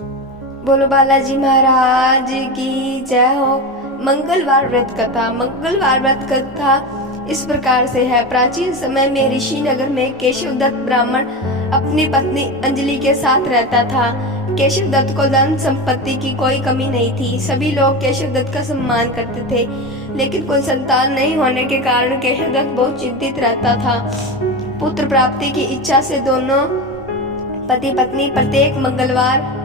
बोलो बालाजी महाराज की जय हो। मंगलवार व्रत कथा। मंगलवार व्रत कथा इस प्रकार से है। प्राचीन समय में ऋषि नगर में केशव दत्त ब्राह्मण अपनी पत्नी अंजलि के साथ रहता था। केशव दत्त को धन संपत्ति की कोई कमी नहीं थी। सभी लोग केशव दत्त का सम्मान करते थे, लेकिन कोई संतान नहीं होने के कारण केशव दत्त बहुत चिंतित रहता था। पुत्र प्राप्ति की इच्छा से दोनों पति पत्नी प्रत्येक मंगलवार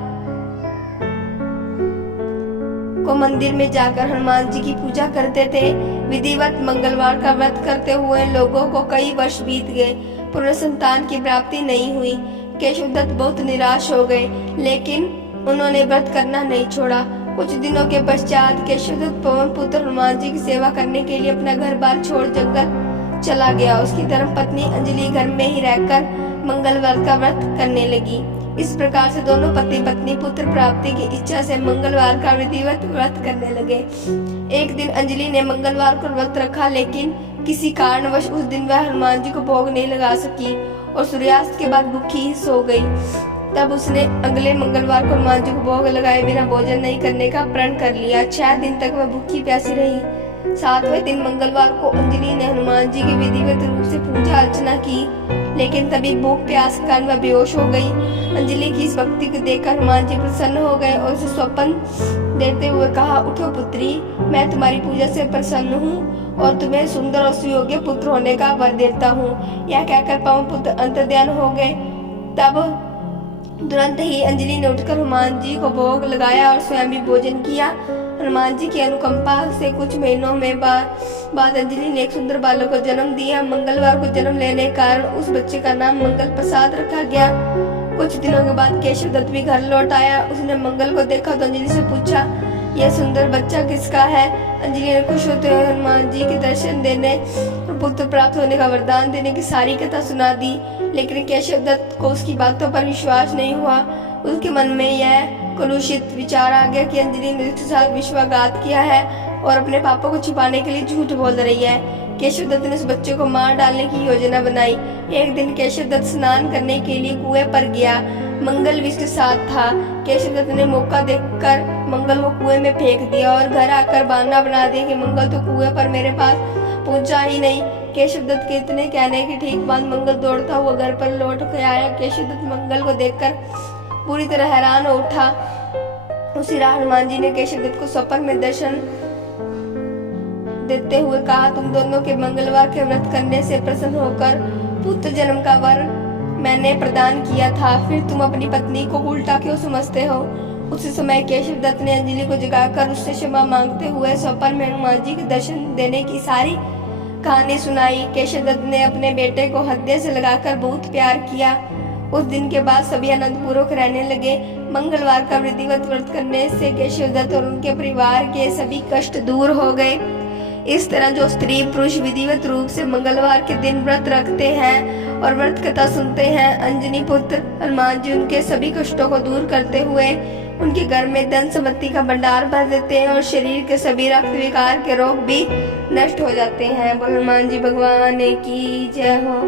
को मंदिर में जाकर हनुमान जी की पूजा करते थे। विधिवत मंगलवार का व्रत करते हुए लोगों को कई वर्ष बीत गए, पुत्र संतान की प्राप्ति नहीं हुई। केशव दत्त बहुत निराश हो गए, लेकिन उन्होंने व्रत करना नहीं छोड़ा। कुछ दिनों के पश्चात केशव दत्त पवन पुत्र हनुमान जी की सेवा करने के लिए अपना घर बार छोड़ जंगल चला गया। उसकी धर्मपत्नी अंजलि घर में ही रहकर मंगलवार का व्रत करने लगी। इस प्रकार से दोनों पति पत्नी पुत्र प्राप्ति की इच्छा से मंगलवार का विधिवत व्रत करने लगे। एक दिन अंजलि ने मंगलवार को व्रत रखा, लेकिन किसी कारणवश उस दिन वह हनुमान जी को भोग नहीं लगा सकी और सूर्यास्त के बाद भूखी ही सो गई। तब उसने अगले मंगलवार को हनुमान जी को भोग लगाए बिना भोजन नहीं करने का प्रण कर लिया। 6 दिन तक वह भूखी प्यासी रही। 7वें दिन मंगलवार को अंजलि ने हनुमान जी की विधिवत रूप से पूजा अर्चना की, लेकिन तभी भूख प्यास के कारण वह बेहोश हो गई। अंजलि की इस भक्ति को देखकर हनुमान जी प्रसन्न हो गए और उसे स्वप्न देते हुए कहा, उठो पुत्री, मैं तुम्हारी पूजा से प्रसन्न हूँ और तुम्हें सुंदर और सुयोग्य पुत्र होने का वर देता हूँ। यह कहकर पवन पुत्र अंतर्ध्यान हो गए। तब तुरंत ही अंजलि ने उठकर हनुमान जी को भोग लगाया और स्वयं भी भोजन किया। हनुमान जी की अनुकंपा से कुछ महीनों में बाद अंजलि ने एक सुंदर बालक को जन्म दिया। मंगलवार को जन्म लेने के कारण उस बच्चे का नाम मंगल प्रसाद रखा गया। कुछ दिनों के बाद केशव दत्त भी घर लौट आया। उसने मंगल को देखा तो अंजलि से पूछा, यह सुंदर बच्चा किसका है? अंजलि ने खुश होते हुए हनुमान जी के दर्शन देने और पुत्र प्राप्त होने का वरदान देने की सारी कथा सुना दी, लेकिन केशव दत्त को उसकी बातों पर विश्वास नहीं हुआ। उसके मन में यह कलुषित विचार आ गया कि अंजलि ने उसके साथ विश्वासघात किया है और अपने पापों को छिपाने के लिए झूठ बोल रही है। केशव दत्त ने उस बच्चे को मार डालने की योजना बनाई। एक दिन केशव दत्त स्नान करने के लिए कुएं पर गया। मंगल भी उसके साथ था। केशव दत्त ने मौका देखकर मंगल को कुएं में फेंक दिया और घर आकर बहाना बना दिया कि मंगल तो कुएं पर मेरे पास पहुंचा ही नहीं। केशव दत्त के इतने कहने के ठीक बाद मंगल दौड़ता हुआ घर पर लौट के आया। केशव दत्त मंगल को देखकर पूरी तरह हैरान हो उठा। उसी रात हनुमान जी ने केशव दत्त को स्वप्न में दर्शन देते हुए कहा, तुम दोनों के मंगलवार के व्रत करने से प्रसन्न होकर पुत्र जन्म का वर मैंने प्रदान किया था, फिर तुम अपनी पत्नी को उल्टा क्यों समझते हो? उसी समय केशव दत्त ने अंजलि को जगाकर उससे क्षमा मांगते हुए स्वप्न में हनुमान जी के दर्शन देने की सारी कहानी सुनाई। केशव दत्त ने अपने बेटे को हृदय से लगाकर बहुत प्यार किया। उस दिन के बाद सभी आनंदपूर्वक रहने लगे। मंगलवार का विधिवत व्रत करने से केशव दत्त और उनके परिवार के सभी कष्ट दूर हो गए। इस तरह जो स्त्री पुरुष विधिवत रूप से मंगलवार के दिन व्रत रखते हैं और व्रत कथा सुनते हैं, अंजनी पुत्र हनुमान जी उनके सभी कष्टों को दूर करते हुए उनके घर में धन संपत्ति का भंडार भर देते हैं और शरीर के सभी रक्त विकार के रोग भी नष्ट हो जाते हैं। हनुमान जी भगवान की जय हो।